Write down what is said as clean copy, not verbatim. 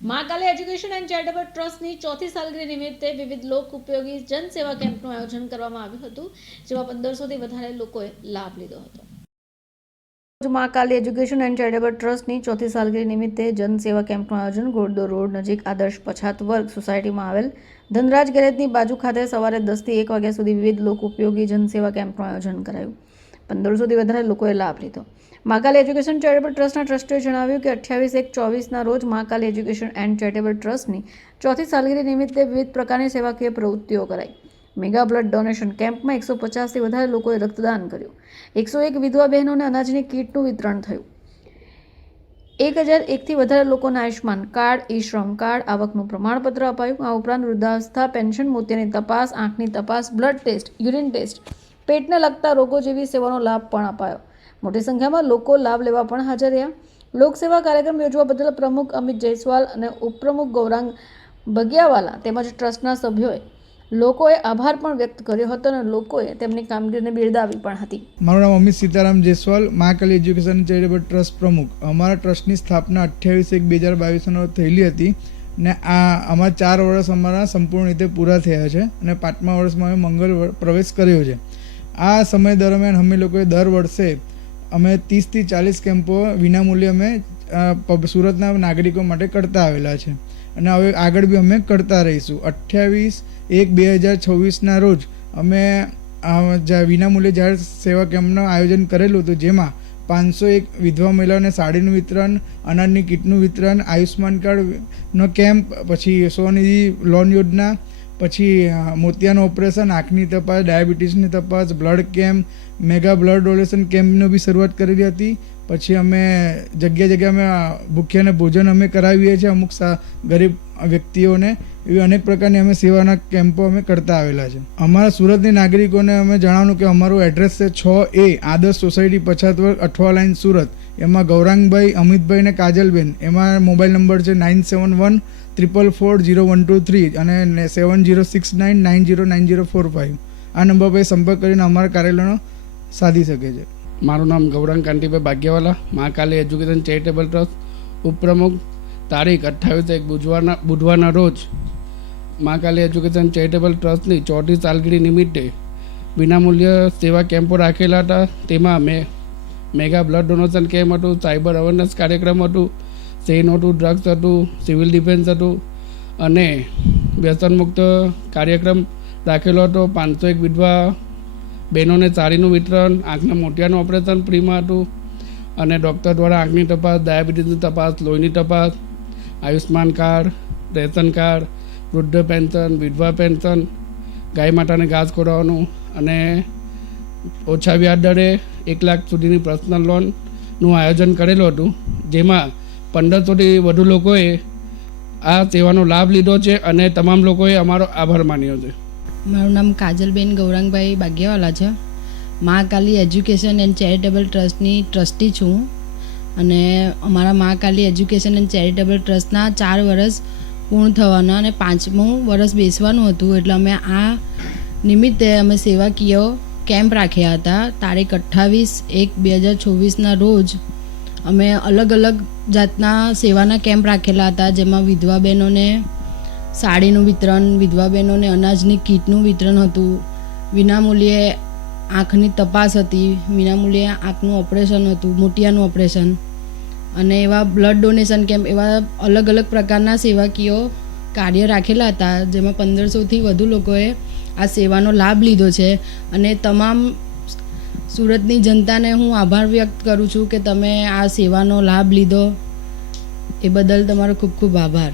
Mahakali education and charitable ટ્રસ્ટની ચોથી સાલગીરી નિમિત્તે વિવિધ લોક ઉપયોગી જનસેવા કેમ્પનું આયોજન કરવામાં આવ્યું હતું, જેમાં 1500થી વધારે લોકોએ લાભ લીધો હતો। મહાકાલી એજ્યુકેશન એન્ડ ચેરિટેબલ ટ્રસ્ટની ચોથી સાલગીરી નિમિત્તે જનસેવા કેમ્પનું આયોજન ઘોડદોર રોડ નજીક આદર્શ પછાત વર્ગ સોસાયટીમાં આવેલ ધનરાજ ગેરેજની બાજુ ખાતે સવારે 10 થી 1 વાગ્યા સુધી વિવિધ લોક ઉપયોગી જનસેવા કેમ્પનું આયોજન કરાયું। 1500થી વધારે લોકોએ લાભ લીધો। મહાકાલી એજ્યુકેશન ચેરિટેબલ ટ્રસ્ટના ટ્રસ્ટીએ જણાવ્યું કે 28/1/24ના રોજ મહાકાલી એજ્યુકેશન એન્ડ ચેરિટેબલ ટ્રસ્ટની ચોથી સાલગીરી નિમિત્તે વિવિધ પ્રકારની સેવાકીય પ્રવૃત્તિઓ કરાઈ। મેગા બ્લડ ડોનેશન કેમ્પમાં 150થી વધારે લોકોએ રક્તદાન કર્યું। 101 વિધવા બહેનોને અનાજની કીટનું વિતરણ થયું। 1001થી વધારે લોકોને આયુષ્માન કાર્ડ, ઈ-શ્રમ કાર્ડ, આવકનું પ્રમાણપત્ર અપાયું। આ ઉપરાંત વૃદ્ધાવસ્થા પેન્શન, મોતિયાની તપાસ, આંખની તપાસ, બ્લડ ટેસ્ટ, યુરિન ટેસ્ટ, પેટને લગતા રોગો જેવી સેવાનો લાભ પણ અપાયો। મોટી સંખ્યામાં લોકો લાભ લેવા પણ હાજર રહ્યા। લોકસેવા કાર્યક્રમ યોજવા બદલ પ્રમુખ અમિત જયસ્વાલ અને ઉપપ્રમુખ ગૌરાંગ બગિયાવાલા તેમજ ટ્રસ્ટના સભ્યોએ લોકોએ આભાર પણ વ્યક્ત કર્યો હતો અને લોકોએ તેમની કામગીરીને બિરદાવી પણ હતી। મારું નામ Amit Sitaram Jaiswal, Mahakali education charitable trust પ્રમુખ। અમારા ટ્રસ્ટની સ્થાપના 28/1/2022 થયેલી હતી ને અમારા 4 વર્ષ અમારા સંપૂર્ણ રીતે પૂરા થયા છે અને 5મા વર્ષમાં અમે મંગળ પ્રવેશ કર્યો છે। આ સમય દરમિયાન અમે લોકોએ દર વર્ષે અમે 30થી 40 કેમ્પો વિનામૂલ્યે અમે સુરતના નાગરિકો માટે કરતા આવેલા છે અને હવે આગળ બી અમે કરતા રહીશું। 28/1/2026ના રોજ અમે વિનામૂલ્યે જાહેર સેવા કેમ્પનું આયોજન કરેલું હતું, જેમાં 501 વિધવા મહિલાઓને સાડીનું વિતરણ, અનાજની કીટનું વિતરણ, આયુષ્માન કાર્ડનો કેમ્પ, પછી સ્વનિધિ લોન યોજના, પછી મોતિયાનું ઓપરેશન, આંખની તપાસ, ડાયાબિટીસની તપાસ, blood camp, mega blood donation કેમ્પની બી શરૂઆત કરેલી હતી। પછી અમે જગ્યા અમે ભૂખ્યાને ભોજન અમે કરાવીએ છીએ અમુક ગરીબ વ્યક્તિઓને। એવી અનેક પ્રકારની અમે સેવાના કેમ્પો અમે કરતા આવેલા છે। અમારા સુરતની નાગરિકોને અમે જણાવવાનું કે અમારું એડ્રેસ છે 6A આદર્શ સોસાયટી પછાત વર્ગ, અઠવા લાઈન, સુરત। એમાં ગૌરાંગભાઈ, અમિતભાઈ ને કાજલબેન, એમાં મોબાઈલ નંબર છે 9714440123 અને 7069909045। આ નંબર પર સંપર્ક કરીને અમારા કાર્યાલયનો સાધી શકે છે। મારું નામ Gaurang Kantibhai Bagiyawala, Mahakali education charitable trust ઉપપ્રમુખ। તારીખ 28/1 બુધવારના રોજ મહાકાલી એજ્યુકેશન ચેરિટેબલ ટ્રસ્ટની ચોથી સાલગીરી નિમિત્તે વિનામૂલ્ય સેવા કેમ્પો રાખેલા હતા। તેમાં મેગા બ્લડ ડોનેશન કેમ્પ હતું, સાયબર અવેરનેસ કાર્યક્રમ હતું, સેન હતું, ડ્રગ્સ હતું, સિવિલ ડિફેન્સ હતું અને વ્યસનમુક્ત કાર્યક્રમ રાખેલો હતો। 501 વિધવા બહેનોને સાડીનું વિતરણ, આંખના મોતિયાનું ઓપરેશન ફ્રીમાં હતું અને ડૉક્ટર દ્વારા આંખની તપાસ, ડાયાબિટીસની તપાસ, લોહીની તપાસ, આયુષ્માન કાર્ડ, રેશન કાર્ડ, વૃદ્ધ પેન્શન, વિધવા પેન્શન, ગાય માતાને ઘાસ ખવડાવવાનું અને ઓછા વ્યાજ દરે 1 લાખ સુધીની પર્સનલ લોનનું આયોજન કરેલું હતું, જેમાં 1500થી વધુ લોકોએ આ સેવાનો લાભ લીધો છે અને તમામ લોકોએ અમારો આભાર માન્યો છે। મારું નામ કાજલબેન ગૌરાંગભાઈ બાગિયાવાલા છે। મહાકાલી એજ્યુકેશન એન્ડ ચેરિટેબલ ટ્રસ્ટની ટ્રસ્ટી છું અને અમારા મહાકાલી એજ્યુકેશન એન્ડ ચેરિટેબલ ટ્રસ્ટના 4 વર્ષ પૂર્ણ થવાના અને 5મું વર્ષ બેસવાનું હતું, એટલે અમે આ નિમિત્તે અમે સેવાકીય કેમ્પ રાખ્યા હતા। તારીખ 28/1/2024ના રોજ અમે અલગ અલગ જાતના સેવાના કેમ્પ રાખેલા હતા, જેમાં વિધવા બહેનોને સાડીનું વિતરણ, વિધવા બહેનોને અનાજની કીટનું વિતરણ હતું, વિનામૂલ્યે આંખની તપાસ હતી, વિનામૂલ્યે આંખનું ઓપરેશન હતું, મોતિયાનું ઓપરેશન અને એવા બ્લડ ડોનેશન કેમ્પ, એવા અલગ અલગ પ્રકારના સેવાકીય કાર્ય રાખેલા હતા, જેમાં 1500થી વધુ લોકોએ આ સેવાનો લાભ લીધો છે અને તમામ સુરતની જનતાને હું આભાર વ્યક્ત કરું છું કે તમે આ સેવાનો લાભ લીધો, એ બદલ તમારો ખૂબ ખૂબ આભાર।